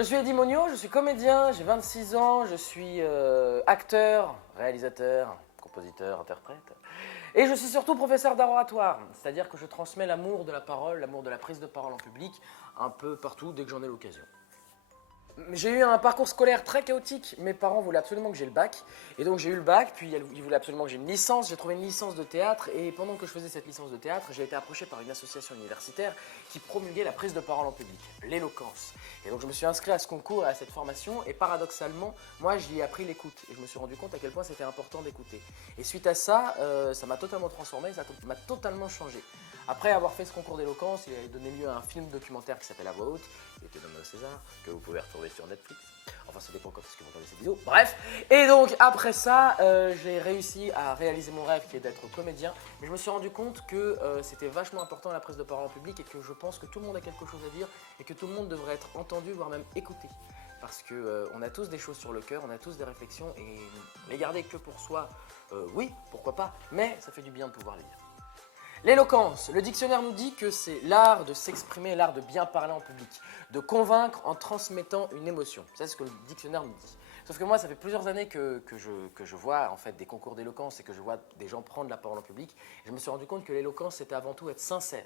Je suis Eddy Monio, je suis comédien, j'ai 26 ans, je suis acteur, réalisateur, compositeur, interprète. Et je suis surtout professeur d'art oratoire, c'est-à-dire que je transmets l'amour de la parole, l'amour de la prise de parole en public, un peu partout dès que j'en ai l'occasion. J'ai eu un parcours scolaire très chaotique. Mes parents voulaient absolument que j'ai le bac. Et donc j'ai eu le bac, puis ils voulaient absolument que j'ai une licence. J'ai trouvé une licence de théâtre. Et pendant que je faisais cette licence de théâtre, j'ai été approché par une association universitaire qui promulguait la prise de parole en public, l'éloquence. Et donc je me suis inscrit à ce concours et à cette formation. Et paradoxalement, moi j'y ai appris l'écoute. Et je me suis rendu compte à quel point c'était important d'écouter. Et suite à ça, ça m'a totalement transformé, ça m'a totalement changé. Après avoir fait ce concours d'éloquence, il a donné lieu à un film documentaire qui s'appelle À voix haute, qui était nommé au César, que vous pouvez retrouver sur Netflix. Enfin, ça dépend quand est-ce que vous regardez cette vidéo. Bref. Et donc, après ça, j'ai réussi à réaliser mon rêve qui est d'être comédien. Mais je me suis rendu compte que c'était vachement important la prise de parole en public et que je pense que tout le monde a quelque chose à dire et que tout le monde devrait être entendu, voire même écouté. Parce qu'on a tous des choses sur le cœur, on a tous des réflexions et les garder que pour soi, oui, pourquoi pas, mais ça fait du bien de pouvoir les dire. L'éloquence, le dictionnaire nous dit que c'est l'art de s'exprimer, l'art de bien parler en public, de convaincre en transmettant une émotion. C'est ce que le dictionnaire nous dit. Sauf que moi, ça fait plusieurs années que je vois en fait des concours d'éloquence et que je vois des gens prendre la parole en public. Et je me suis rendu compte que l'éloquence, c'était avant tout être sincère.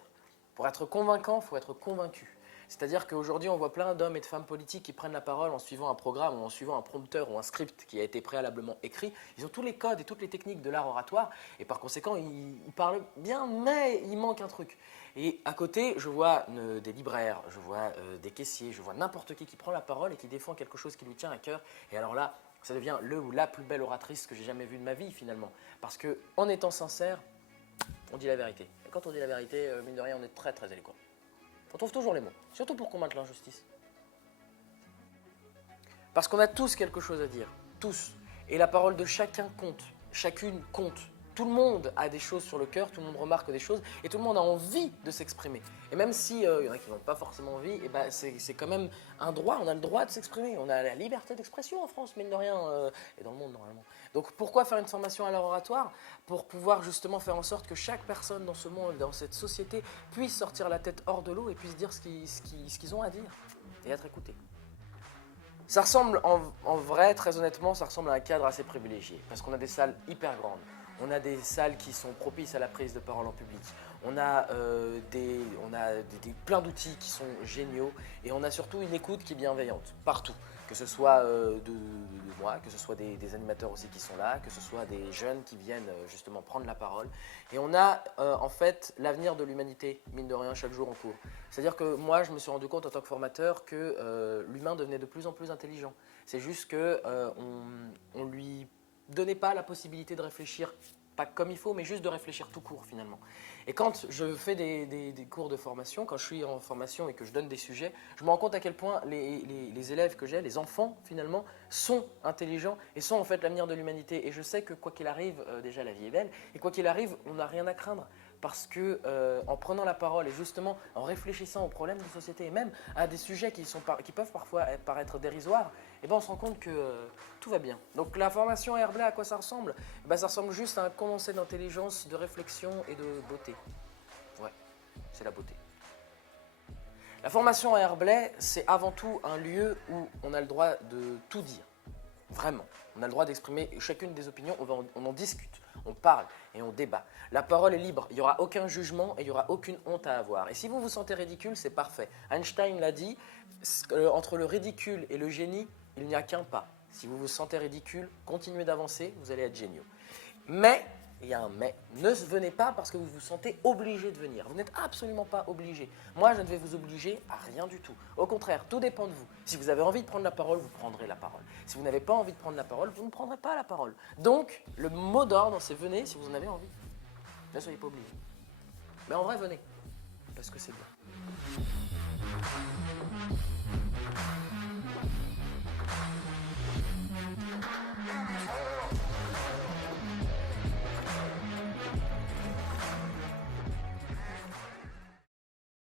Pour être convaincant, il faut être convaincu. C'est-à-dire qu'aujourd'hui, on voit plein d'hommes et de femmes politiques qui prennent la parole en suivant un programme ou en suivant un prompteur ou un script qui a été préalablement écrit. Ils ont tous les codes et toutes les techniques de l'art oratoire et par conséquent, ils parlent bien, mais il manque un truc. Et à côté, je vois des libraires, je vois des caissiers, je vois n'importe qui prend la parole et qui défend quelque chose qui lui tient à cœur. Et alors là, ça devient le ou la plus belle oratrice que j'ai jamais vue de ma vie finalement. Parce qu'en étant sincère, on dit la vérité. Et quand on dit la vérité, mine de rien, on est très très éloquent. On trouve toujours les mots, surtout pour combattre l'injustice. Parce qu'on a tous quelque chose à dire, tous. Et la parole de chacun compte, chacune compte. Tout le monde a des choses sur le cœur, tout le monde remarque des choses et tout le monde a envie de s'exprimer. Et même s'il y en a qui n'ont pas forcément envie, et ben c'est quand même un droit, on a le droit de s'exprimer. On a la liberté d'expression en France, mine de rien, et dans le monde normalement. Donc pourquoi faire une formation à l'art oratoire? Pour pouvoir justement faire en sorte que chaque personne dans ce monde, dans cette société, puisse sortir la tête hors de l'eau et puisse dire ce qu'ils ont à dire et être écouté. Ça ressemble, en vrai, très honnêtement, ça ressemble à un cadre assez privilégié parce qu'on a des salles hyper grandes. On a des salles qui sont propices à la prise de parole en public. On a, plein d'outils qui sont géniaux et on a surtout une écoute qui est bienveillante, partout. Que ce soit de moi, que ce soit des animateurs aussi qui sont là, que ce soit des jeunes qui viennent justement prendre la parole. Et on a en fait l'avenir de l'humanité, mine de rien, chaque jour en cours. C'est-à-dire que moi, je me suis rendu compte en tant que formateur que l'humain devenait de plus en plus intelligent. C'est juste qu'on lui donnez pas la possibilité de réfléchir, pas comme il faut, mais juste de réfléchir tout court finalement. Et quand je fais des cours de formation, quand je suis en formation et que je donne des sujets, je me rends compte à quel point les élèves que j'ai, les enfants finalement, sont intelligents et sont en fait l'avenir de l'humanité. Et je sais que quoi qu'il arrive, déjà la vie est belle, et quoi qu'il arrive, on n'a rien à craindre. Parce que en prenant la parole et justement en réfléchissant aux problèmes de société et même à des sujets qui peuvent parfois paraître dérisoires, eh ben on se rend compte que tout va bien. Donc la formation à Herblay, à quoi ça ressemble? Eh ben, ça ressemble juste à un condensé d'intelligence, de réflexion et de beauté. Ouais, c'est la beauté. La formation à Herblay, c'est avant tout un lieu où on a le droit de tout dire. Vraiment. On a le droit d'exprimer chacune des opinions, on en discute, on parle et on débat. La parole est libre, il n'y aura aucun jugement et il n'y aura aucune honte à avoir. Et si vous vous sentez ridicule, c'est parfait. Einstein l'a dit, entre le ridicule et le génie, il n'y a qu'un pas. Si vous vous sentez ridicule, continuez d'avancer, vous allez être géniaux. Mais, il y a un mais, ne venez pas parce que vous vous sentez obligé de venir. Vous n'êtes absolument pas obligé. Moi, je ne vais vous obliger à rien du tout. Au contraire, tout dépend de vous. Si vous avez envie de prendre la parole, vous prendrez la parole. Si vous n'avez pas envie de prendre la parole, vous ne prendrez pas la parole. Donc, le mot d'ordre, c'est venez si vous en avez envie. Ne soyez pas obligé. Mais en vrai, venez. Parce que c'est bien.